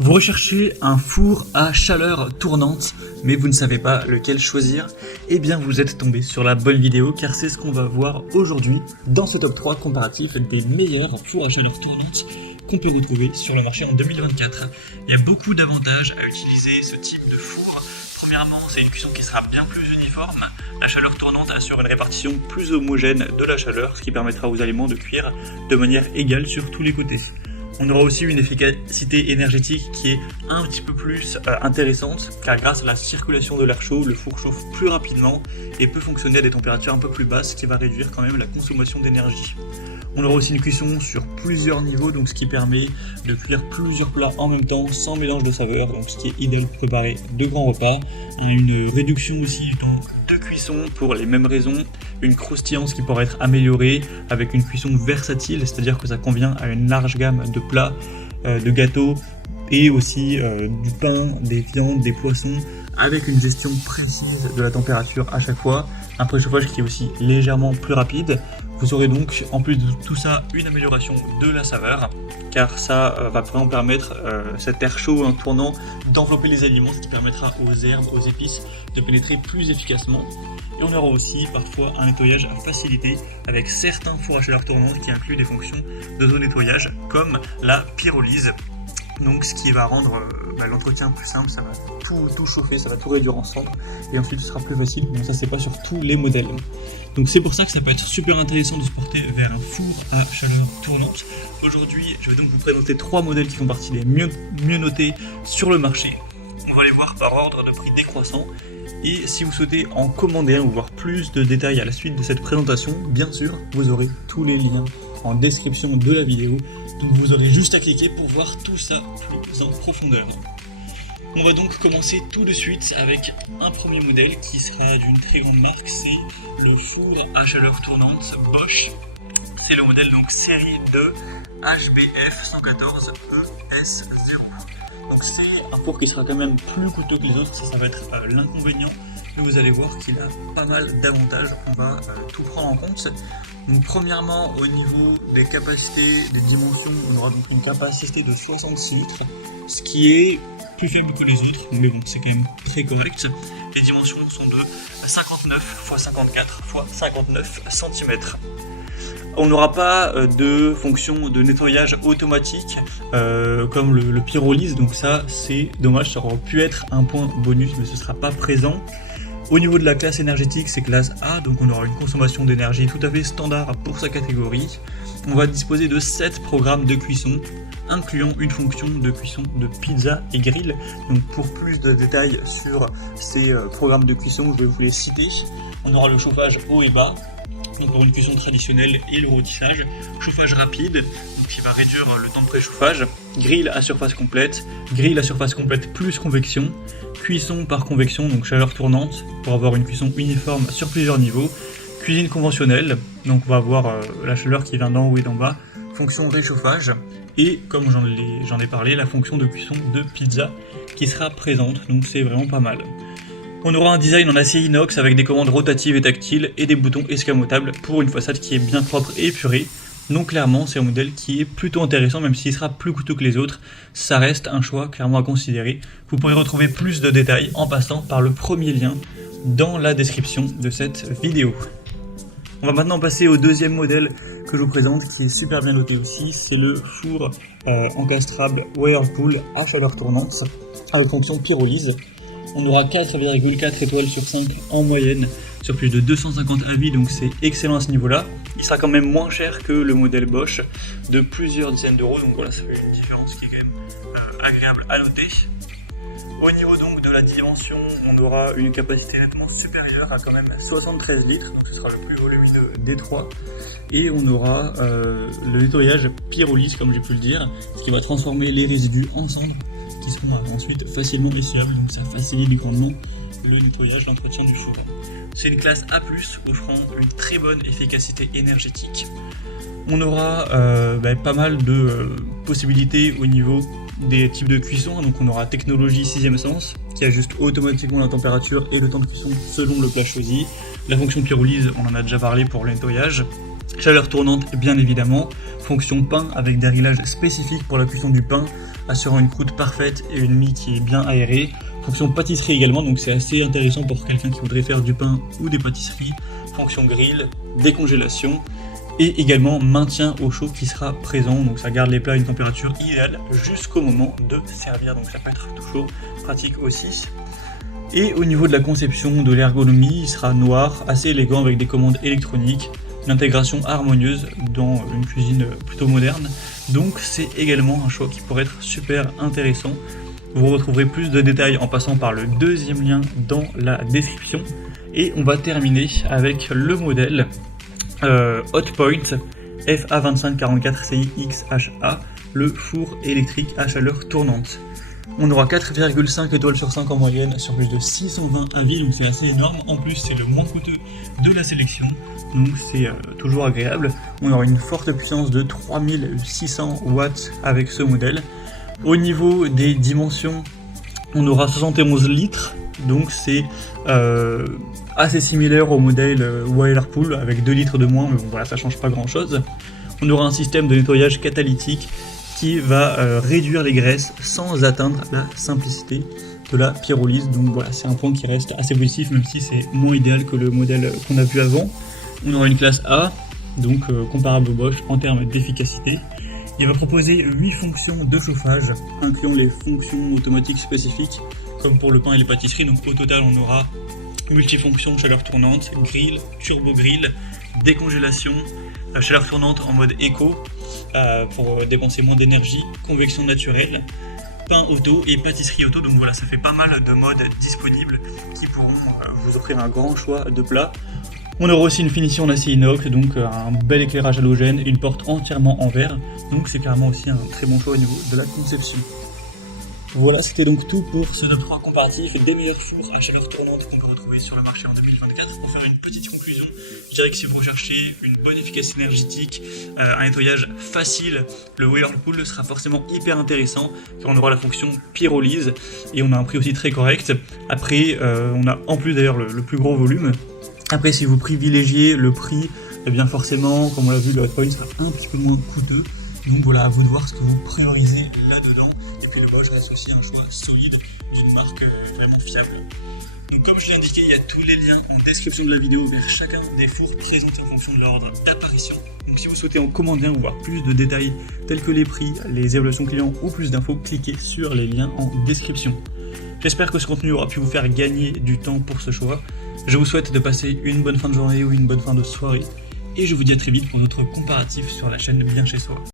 Vous recherchez un four à chaleur tournante, mais vous ne savez pas lequel choisir? Eh bien vous êtes tombé sur la bonne vidéo, car c'est ce qu'on va voir aujourd'hui dans ce top 3 comparatif des meilleurs fours à chaleur tournante qu'on peut retrouver sur le marché en 2024. Il y a beaucoup d'avantages à utiliser ce type de four. Premièrement, c'est une cuisson qui sera bien plus uniforme. La chaleur tournante assure une répartition plus homogène de la chaleur, ce qui permettra aux aliments de cuire de manière égale sur tous les côtés. On aura aussi une efficacité énergétique qui est un petit peu plus intéressante, car grâce à la circulation de l'air chaud, le four chauffe plus rapidement et peut fonctionner à des températures un peu plus basses, ce qui va réduire quand même la consommation d'énergie. On aura aussi une cuisson sur plusieurs niveaux, donc ce qui permet de cuire plusieurs plats en même temps sans mélange de saveurs, donc ce qui est idéal pour préparer de grands repas. Il y a une réduction aussi du temps de cuisson pour les mêmes raisons, une croustillance qui pourra être améliorée avec une cuisson versatile, c'est-à-dire que ça convient à une large gamme de plats, de gâteaux et aussi du pain, des viandes, des poissons, avec une gestion précise de la température à chaque fois, un préchauffage qui est aussi légèrement plus rapide. Vous aurez donc, en plus de tout ça, une amélioration de la saveur, car ça va vraiment permettre, cet air chaud en tournant, d'envelopper les aliments, ce qui permettra aux herbes, aux épices de pénétrer plus efficacement. Et on aura aussi parfois un nettoyage facilité avec certains fours à chaleur tournante qui incluent des fonctions d'auto-nettoyage comme la pyrolyse. Donc ce qui va rendre l'entretien plus simple, ça va tout chauffer, ça va tout réduire en cendres et ensuite ce sera plus facile. Bon, ça c'est pas sur tous les modèles. Donc c'est pour ça que ça peut être super intéressant de se porter vers un four à chaleur tournante. Aujourd'hui je vais donc vous présenter 3 modèles qui font partie des mieux notés sur le marché. On va les voir par ordre de prix décroissant. Et si vous souhaitez en commander un ou voir plus de détails à la suite de cette présentation, bien sûr, vous aurez tous les liens en description de la vidéo. Donc vous aurez juste à cliquer pour voir tout ça plus en profondeur. On va donc commencer tout de suite avec un premier modèle qui sera d'une très grande marque, c'est le four à chaleur tournante Bosch. C'est le modèle donc série 2 HBF 114 ES0. Donc c'est un four qui sera quand même plus coûteux que les autres, ça va être l'inconvénient, mais vous allez voir qu'il a pas mal d'avantages, on va tout prendre en compte. Donc premièrement, au niveau des capacités, des dimensions, on aura donc une capacité de 66 litres, ce qui est plus faible que les autres, mais bon, c'est quand même très correct. Les dimensions sont de 59 x 54 x 59 cm. On n'aura pas de fonction de nettoyage automatique comme le pyrolyse, donc ça c'est dommage, ça aurait pu être un point bonus mais ce ne sera pas présent. Au niveau de la classe énergétique, c'est classe A, donc on aura une consommation d'énergie tout à fait standard pour sa catégorie. On va disposer de 7 programmes de cuisson, incluant une fonction de cuisson de pizza et grill. Donc pour plus de détails sur ces programmes de cuisson, je vais vous les citer. On aura le chauffage haut et bas, donc pour une cuisson traditionnelle et le rôtissage, chauffage rapide, donc qui va réduire le temps de préchauffage, grill à surface complète plus convection, cuisson par convection, donc chaleur tournante, pour avoir une cuisson uniforme sur plusieurs niveaux, cuisine conventionnelle, donc on va avoir la chaleur qui vient d'en haut et d'en bas, fonction réchauffage, et comme j'en ai parlé, la fonction de cuisson de pizza qui sera présente, donc c'est vraiment pas mal. On aura un design en acier inox avec des commandes rotatives et tactiles et des boutons escamotables pour une façade qui est bien propre et épurée. Donc clairement c'est un modèle qui est plutôt intéressant, même s'il sera plus coûteux que les autres, ça reste un choix clairement à considérer. Vous pourrez retrouver plus de détails en passant par le premier lien dans la description de cette vidéo. On va maintenant passer au deuxième modèle que je vous présente, qui est super bien noté aussi, c'est le four encastrable Whirlpool à chaleur tournante avec fonction pyrolyse. On aura 4,4 étoiles sur 5 en moyenne sur plus de 250 avis, donc c'est excellent à ce niveau-là. Il sera quand même moins cher que le modèle Bosch de plusieurs dizaines d'euros, donc voilà, ça fait une différence qui est quand même agréable à noter. Au niveau donc de la dimension, on aura une capacité nettement supérieure à quand même 73 litres, donc ce sera le plus volumineux des trois. Et on aura le nettoyage pyrolyse, comme j'ai pu le dire, ce qui va transformer les résidus en cendres, qui seront ensuite facilement essuyables, donc ça facilite grandement le nettoyage, l'entretien du four. C'est une classe A+, offrant une très bonne efficacité énergétique. On aura pas mal de possibilités au niveau des types de cuisson, donc on aura technologie 6ème sens, qui ajuste automatiquement la température et le temps de cuisson selon le plat choisi. La fonction pyrolyse, on en a déjà parlé pour le nettoyage. Chaleur tournante bien évidemment, fonction pain avec des réglages spécifiques pour la cuisson du pain, assurant une croûte parfaite et une mie qui est bien aérée. Fonction pâtisserie également, donc c'est assez intéressant pour quelqu'un qui voudrait faire du pain ou des pâtisseries. Fonction grill, décongélation et également maintien au chaud qui sera présent, donc ça garde les plats à une température idéale jusqu'au moment de servir, donc ça peut être tout chaud, pratique aussi. Et au niveau de la conception de l'ergonomie, il sera noir, assez élégant avec des commandes électroniques, une intégration harmonieuse dans une cuisine plutôt moderne, donc c'est également un choix qui pourrait être super intéressant. Vous retrouverez plus de détails en passant par le deuxième lien dans la description. Et on va terminer avec le modèle Hotpoint FA2544CI-XHA, le four électrique à chaleur tournante. On aura 4,5 étoiles sur 5 en moyenne sur plus de 620 avis, donc c'est assez énorme. En plus, c'est le moins coûteux de la sélection, donc c'est toujours agréable. On aura une forte puissance de 3600 watts avec ce modèle. Au niveau des dimensions, on aura 71 litres, donc c'est assez similaire au modèle Whirlpool avec 2 litres de moins, mais bon voilà, ça change pas grand chose. On aura un système de nettoyage catalytique qui va réduire les graisses sans atteindre la simplicité de la pyrolyse, donc voilà, c'est un point qui reste assez positif même si c'est moins idéal que le modèle qu'on a vu avant. On aura une classe A, donc comparable au Bosch en termes d'efficacité. Il va proposer 8 fonctions de chauffage, incluant les fonctions automatiques spécifiques, comme pour le pain et les pâtisseries. Donc au total, on aura multifonction chaleur tournante, grill, turbo grill, décongélation, chaleur tournante en mode éco, pour dépenser moins d'énergie, convection naturelle, pain auto et pâtisserie auto. Donc voilà, ça fait pas mal de modes disponibles qui pourront vous offrir un grand choix de plats. On aura aussi une finition en acier inox, donc un bel éclairage halogène et une porte entièrement en verre. Donc c'est clairement aussi un très bon choix au niveau de la conception. Voilà, c'était donc tout pour ce top 3 comparatif des meilleurs fours à chaleur tournante qu'on peut retrouver sur le marché en 2024. Pour faire une petite conclusion, je dirais que si vous recherchez une bonne efficacité énergétique, un nettoyage facile, le Whirlpool sera forcément hyper intéressant car on aura la fonction pyrolyse et on a un prix aussi très correct. Après, on a en plus d'ailleurs le plus gros volume. Après, si vous privilégiez le prix, eh bien forcément, comme on l'a vu, le Hotpoint sera un petit peu moins coûteux. Donc voilà, à vous de voir ce que vous priorisez là-dedans. Et puis le Bosch reste aussi un choix solide d'une marque vraiment fiable. Donc comme je l'ai indiqué, il y a tous les liens en description de la vidéo vers chacun des fours présentés en fonction de l'ordre d'apparition. Donc si vous souhaitez en commander un ou voir plus de détails tels que les prix, les évaluations clients ou plus d'infos, cliquez sur les liens en description. J'espère que ce contenu aura pu vous faire gagner du temps pour ce choix. Je vous souhaite de passer une bonne fin de journée ou une bonne fin de soirée. Et je vous dis à très vite pour notre comparatif sur la chaîne Bien Chez Soi.